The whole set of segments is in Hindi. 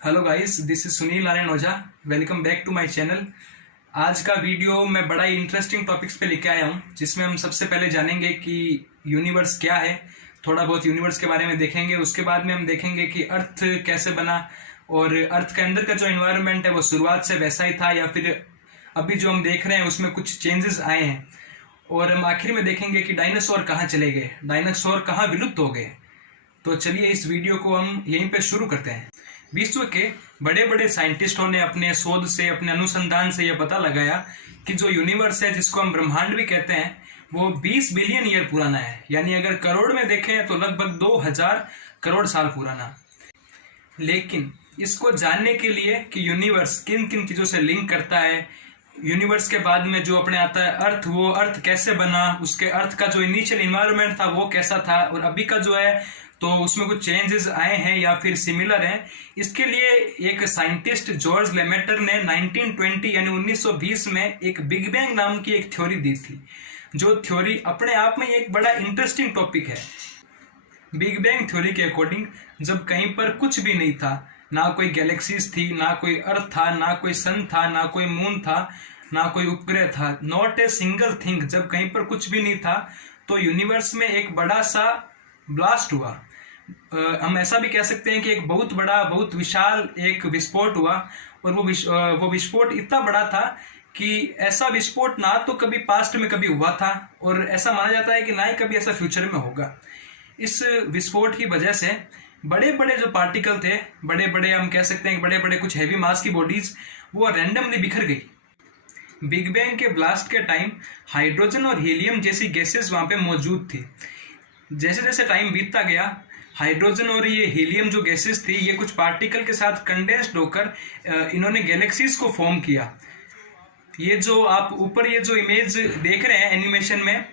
Hello guys, this is Sunil Narayan Ojha. Welcome back to my channel. आज का वीडियो मैं बड़ा ही इंटरेस्टिंग टॉपिक्स पे लेके आया हूँ, जिसमें हम सबसे पहले जानेंगे कि यूनिवर्स क्या है। थोड़ा बहुत यूनिवर्स के बारे में देखेंगे। उसके बाद में हम देखेंगे कि अर्थ कैसे बना और अर्थ के अंदर का जो एनवायरनमेंट है वो शुरुआत से वैसा ही था या फिर अभी जो हम देख रहे हैं उसमें कुछ चेंजेस आए हैं। और हम आखिर में देखेंगे कि डायनासोर कहाँ चले गए, डायनासोर कहाँ विलुप्त हो गए। तो चलिए इस वीडियो को हम यहीं पे शुरू करते हैं। विश्व के बड़े बड़े साइंटिस्टों ने अपने शोध से, अपने अनुसंधान से यह पता लगाया कि जो यूनिवर्स है, जिसको हम ब्रह्मांड भी कहते हैं, वो 20 बिलियन ईयर पुराना है। यानी अगर करोड़ में देखें तो लगभग 2000 करोड़ साल पुराना। लेकिन इसको जानने के लिए कि यूनिवर्स किन किन चीज़ों से लिंक करता है, यूनिवर्स के बाद में जो अपने आता है अर्थ, वो अर्थ कैसे बना, उसके अर्थ का जो इनिशियल इन्वायरमेंट था वो कैसा था और अभी का जो है तो उसमें कुछ चेंजेस आए हैं या फिर सिमिलर हैं। इसके लिए एक साइंटिस्ट जॉर्ज लेमेटर ने 1920 यानी 1920 में एक बिग बैंग नाम की एक थ्योरी दी थी, जो थ्योरी अपने आप में एक बड़ा इंटरेस्टिंग टॉपिक है। बिग बैंग थ्योरी के अकॉर्डिंग जब कहीं पर कुछ भी नहीं था, ना कोई गैलेक्सीज थी, ना कोई अर्थ था, ना कोई सन था, ना कोई मून था, ना कोई उपग्रह था, नॉट ए सिंगल थिंग, जब कहीं पर कुछ भी नहीं था तो यूनिवर्स में एक बड़ा सा ब्लास्ट हुआ। हम ऐसा भी कह सकते हैं कि एक बहुत बड़ा, बहुत विशाल एक विस्फोट हुआ। और वो विस्फोट इतना बड़ा था कि ऐसा विस्फोट ना तो कभी पास्ट में कभी हुआ था और ऐसा माना जाता है कि ना ही कभी ऐसा फ्यूचर में होगा। इस विस्फोट की वजह से बड़े बड़े जो पार्टिकल थे, बड़े बड़े हम कह सकते हैं कि बड़े बड़े कुछ हैवी मास की बॉडीज, वो रैंडमली बिखर गई। बिग बैंग के ब्लास्ट के टाइम हाइड्रोजन और हीलियम जैसी गैसेस वहां पे मौजूद थी। जैसे जैसे टाइम बीतता गया, हाइड्रोजन और ये हीलियम जो गैसेस थी, ये कुछ पार्टिकल के साथ कंडेंस्ड होकर इन्होंने गैलेक्सीज को फॉर्म किया। ये जो आप ऊपर ये जो इमेज देख रहे हैं एनिमेशन में,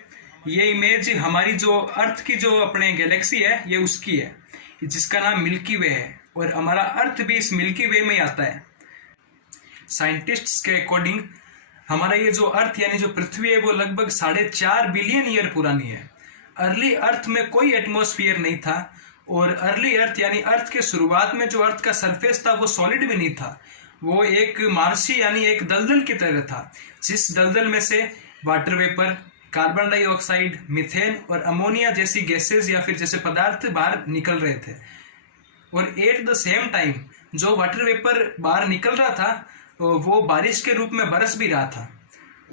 ये इमेज हमारी जो अर्थ की जो अपने गैलेक्सी है, ये उसकी है, जिसका नाम मिल्की वे है। और हमारा अर्थ भी इस मिल्की वे में ही आता है। साइंटिस्ट्स के अकॉर्डिंग हमारा ये जो अर्थ यानी जो पृथ्वी है, वो लगभग 4.5 बिलियन ईयर पुरानी है। अर्ली अर्थ में कोई एटमॉस्फेयर नहीं था और अर्ली अर्थ यानी अर्थ के शुरुआत में जो अर्थ का सरफेस था वो सॉलिड भी नहीं था, वो एक मार्शी यानी एक दलदल की तरह था, जिस दलदल में से water vapour, carbon dioxide, methane और अमोनिया जैसी गैसेस या फिर जैसे पदार्थ बाहर निकल रहे थे। और एट द सेम टाइम जो वाटर वेपर बाहर निकल रहा था वो बारिश के रूप में बरस भी रहा था।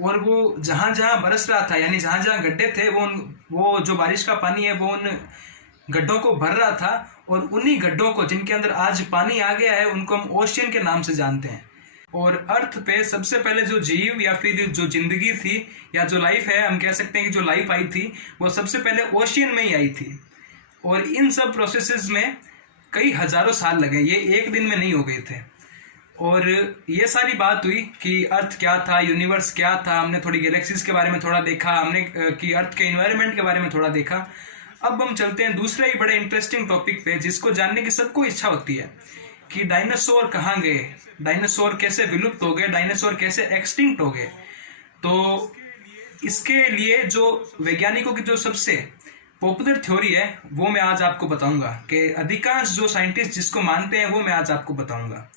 और वो जहां जहां बरस रहा था यानी जहां जहां गड्ढे थे, वो जो बारिश का पानी है वो उन गड्ढों को भर रहा था। और उन्हीं गड्ढों को, जिनके अंदर आज पानी आ गया है, उनको हम ओशियन के नाम से जानते हैं। और अर्थ पे सबसे पहले जो जीव या फिर जो जिंदगी थी या जो लाइफ है, हम कह सकते हैं कि जो लाइफ आई थी वो सबसे पहले ओशियन में ही आई थी। और इन सब प्रोसेसेस में कई हजारों साल लगे, ये एक दिन में नहीं हो गए थे। और ये सारी बात हुई कि अर्थ क्या था, यूनिवर्स क्या था। हमने थोड़ी गैलेक्सीज के बारे में थोड़ा देखा, हमने कि अर्थ के इन्वायरमेंट के बारे में थोड़ा देखा। अब हम चलते हैं दूसरे ही बड़े इंटरेस्टिंग टॉपिक पे, जिसको जानने की सबको इच्छा होती है कि डायनासोर कहाँ गए, डायनासोर कैसे विलुप्त हो गए, डायनासोर कैसे एक्सटिंक्ट हो गए। तो इसके लिए जो वैज्ञानिकों की जो सबसे पॉपुलर थ्योरी है वो मैं आज आपको बताऊंगा, कि अधिकांश जो साइंटिस्ट जिसको मानते हैं वो मैं आज आपको बताऊंगा।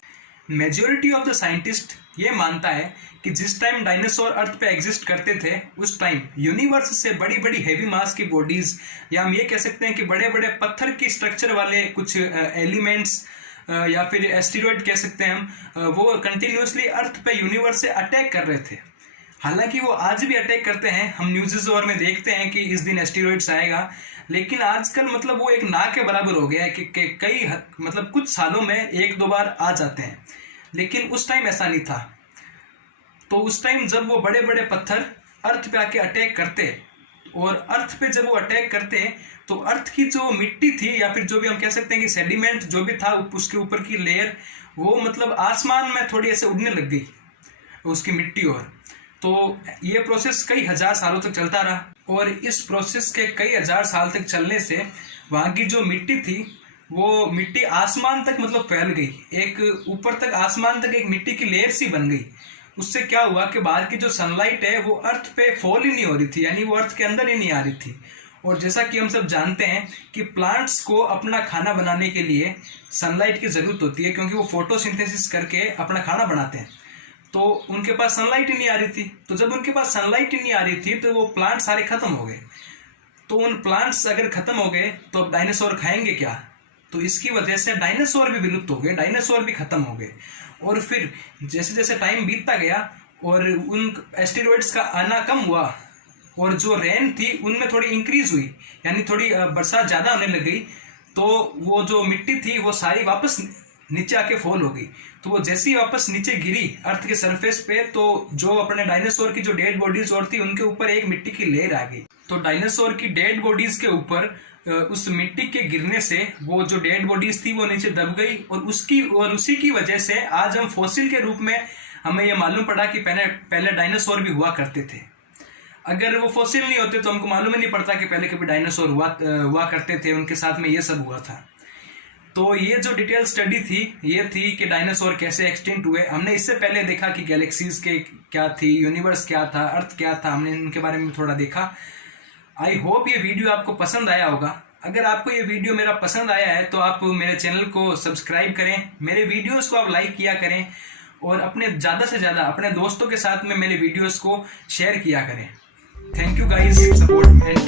मेजॉरिटी ऑफ द साइंटिस्ट ये मानता है कि जिस टाइम डायनासोर अर्थ पे एग्जिस्ट करते थे, उस टाइम यूनिवर्स से बड़ी बड़ी हैवी मास की बॉडीज, या हम ये कह सकते हैं कि बड़े बड़े पत्थर की स्ट्रक्चर वाले कुछ एलिमेंट्स या फिर एस्टेरॉइड कह सकते हैं हम, वो कंटिन्यूसली अर्थ पे यूनिवर्स से अटैक कर रहे थे। हालांकि वो आज भी अटैक करते हैं, हम न्यूज़ और में देखते हैं कि इस दिन एस्टेरॉइड्स आएगा, लेकिन आजकल मतलब वो एक ना के बराबर हो गया है कि कई मतलब कुछ सालों में 1-2 बार आ जाते हैं। लेकिन उस टाइम ऐसा नहीं था। तो उस टाइम जब वो बड़े बड़े पत्थर अर्थ पे आके अटैक करते, और अर्थ पे जब वो अटैक करते तो अर्थ की जो मिट्टी थी या फिर जो भी हम कह सकते हैं कि सेडिमेंट जो भी था, उसके ऊपर की लेयर, वो मतलब आसमान में थोड़ी ऐसे उड़ने लग गई उसकी मिट्टी। और तो ये प्रोसेस कई हजार सालों तक चलता रहा। और इस प्रोसेस के कई हजार साल तक चलने से वहां की जो मिट्टी थी, वो मिट्टी आसमान तक मतलब फैल गई, एक ऊपर तक आसमान तक एक मिट्टी की लेयर सी बन गई। उससे क्या हुआ कि बाहर की जो सनलाइट है वो अर्थ पे फॉल ही नहीं हो रही थी, यानी वो अर्थ के अंदर ही नहीं आ रही थी। और जैसा कि हम सब जानते हैं कि प्लांट्स को अपना खाना बनाने के लिए सनलाइट की ज़रूरत होती है, क्योंकि वो फोटोसिंथेसिस करके अपना खाना बनाते हैं। तो उनके पास सनलाइट ही नहीं आ रही थी। तो जब उनके पास सनलाइट ही नहीं आ रही थी तो वो प्लांट सारे खत्म हो गए। तो उन प्लांट्स अगर खत्म हो गए तो अब डायनासोर खाएंगे क्या? तो इसकी वजह से डायनासोर भी विलुप्त हो गए, डायनासोर भी खत्म हो गए। और फिर जैसे जैसे टाइम बीतता गया और उन एस्टेरॉइड्स का आना कम हुआ और जो रेन थी उनमें थोड़ी इंक्रीज हुई, यानी थोड़ी बरसात ज़्यादा होने लग गई, तो वो जो मिट्टी थी वो सारी वापस नीचे आके फॉल हो गई। तो वो जैसे ही वापस नीचे गिरी अर्थ के सरफेस पे, तो जो अपने डायनासोर की जो डेड बॉडीज और थी उनके ऊपर एक मिट्टी की लेयर आ गई। तो डायनासोर की डेड बॉडीज के ऊपर उस मिट्टी के गिरने से वो जो डेड बॉडीज थी वो नीचे दब गई, और उसी की वजह से आज हम फॉसिल के रूप में हमें ये मालूम पड़ा कि पहले डायनासोर भी हुआ करते थे। अगर वो फॉसिल नहीं होते तो हमको मालूम ही नहीं पड़ता कि पहले कभी डायनासोर हुआ करते थे, उनके साथ में ये सब हुआ था। तो ये जो डिटेल स्टडी थी ये थी कि डायनासोर कैसे एक्सटिंक्ट हुए। हमने इससे पहले देखा कि गैलेक्सीज के क्या थी, यूनिवर्स क्या था, अर्थ क्या था, हमने इनके बारे में थोड़ा देखा। आई होप ये वीडियो आपको पसंद आया होगा। अगर आपको ये वीडियो मेरा पसंद आया है तो आप मेरे चैनल को सब्सक्राइब करें, मेरे वीडियोस को आप लाइक किया करें और अपने ज़्यादा से ज़्यादा अपने दोस्तों के साथ में मेरे वीडियोस को शेयर किया करें। Thank you guys, support and